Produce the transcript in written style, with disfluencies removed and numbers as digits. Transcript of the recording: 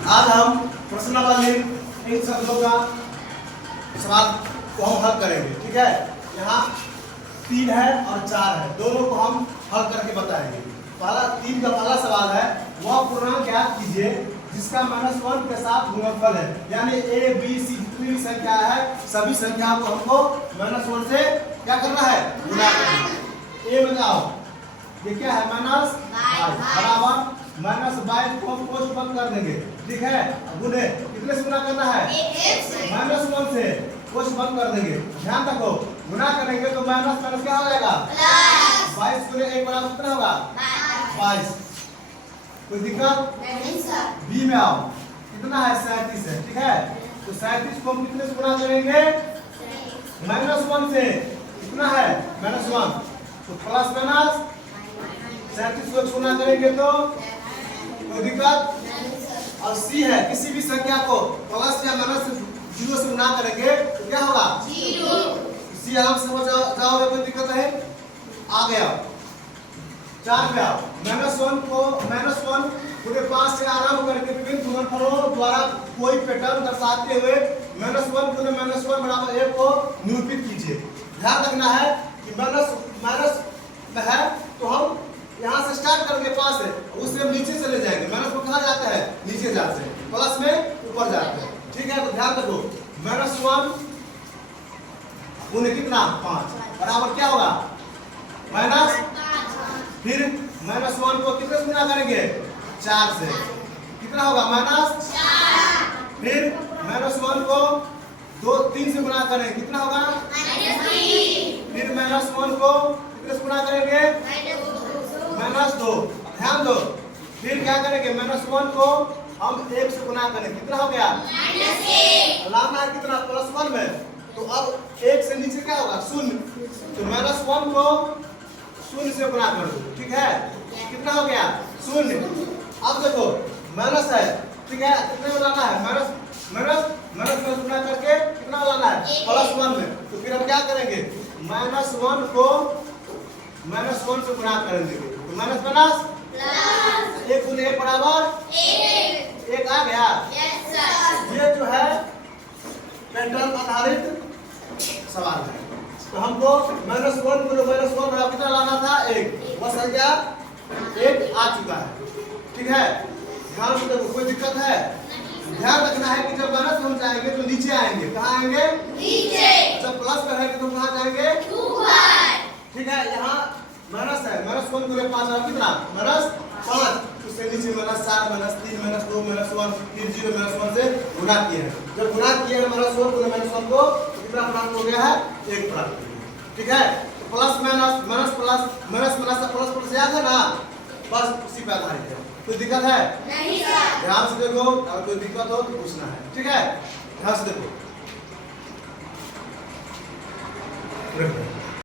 आज हम प्रश्न नंबर इन शब्दों का सवाल को हम हल करेंगे। ठीक है, यहाँ 3 है और 4 है, दोनों को हम हल करके बताएंगे। पहला 3 का पहला सवाल है, वह पूर्णांक ज्ञात कीजिए जिसका -1 के साथ गुणनफल है। यानी ए बी सी जितनी भी संख्या है सभी संख्याओं को हमको -1 से क्या करना है, गुणा करना है। ए बताओ ये क्या है, -22 बराबर -22 को हम कोष्ठ बंद कर देंगे। ठीक है, गुणे कितने से गुणा करना है, -1 से कोष्ठ बंद कर देंगे। ध्यान रखो गुणा करेंगे तो माइनस माइनस क्या हो जाएगा, 22 गुणे 1 बराबर कितना होगा, 22। कोई दिक्कत नहीं सर। बी में आओ, कितना है, 37 है। ठीक है, तो 37 को हम कितने से गुणा करेंगे, -1 से। कितना है, -1, तो प्लस माइनस 37 को गुणा करेंगे तो कोई दिक्कत। और सी है, किसी भी संख्या को प्लस या माइनस 0 से गुणा करेंगे तो क्या होगा, 0। सी आराम से समझ जाओगे, कोई दिक्कत है। आ गया 4 पे आओ, -1 को -1 पूरे 5 से आराम करके विभिन्न गुणनफलों द्वारा कोई पैटर्न दर्शाते हुए -1 गुणे -1 बराबर 1 को निरूपित कीजिए। ध्यान रखना है कि माइनस में है तो हम यहाँ से स्टार्ट करेंगे 5 से, उससे हम नीचे चले जाएंगे। माइनस में कहाँ जाते हैं, नीचे जाते हैं, प्लस में ऊपर जाते हैं। ठीक है, तो ध्यान रखो -1 गुणे कितना, 5 बराबर क्या होगा, माइनस, फिर -1 को कितने से गुणा करेंगे, 4 से, कितना होगा, -4। फिर -1 को 3 से गुणा करें, कितना होगा, -3। फिर -1 को कितने से गुणा करेंगे, -2। ध्यान दो, फिर क्या करेंगे, -1 को हम 1 से गुणा करें, कितना हो गया, -1। लाना है कितना, +1 में, तो अब 1 से नीचे क्या होगा, 0। तो -1 को 0 से गुणा कर दो। ठीक है, कितना हो गया, 0। अब देखो माइनस है, ठीक है, कितने में लाना है, माइनस में गुणा करके कितना लाना है, +1 में। तो फिर हम क्या करेंगे, -1 को -1 से गुणा करेंगे, तो माइनस प्लस 1 गुणे 1 बराबर 1 आ गया। Yes sir. ये जो है पैटर्न आधारित सवाल है। तो हमको -1 गुणे -1 बराबर कितना लाना था, 1। वह संख्या 1 आ चुका है। ठीक है, ध्यान से देखो, कोई दिक्कत है, ध्यान रखना है कि जब माइनस में हम जाएंगे तो नीचे आएंगे, कहाँ आएंगे, नीचे। जब प्लस में रहेंगे तो कहाँ जाएंगे, ऊपर। ठीक है, यहाँ माइनस है, -1 गुणे 5 और कितना, -5, उससे नीचे -4 -3 -2 -1 फिर 0 -1 से गुणा किए हैं। जब गुणा किए हैं -1 गुणे -1 को कितना प्राप्त हो गया है, 1 प्राप्त हो गया। ठीक है, तो plus minus minus plus plus याद है ना, बस उसी पे आधारित है। कोई दिक्कत है, नहीं सर। ध्यान से देखो, अगर कोई दिक्कत हो तो पूछना है। ठीक है, ध्यान से देखो।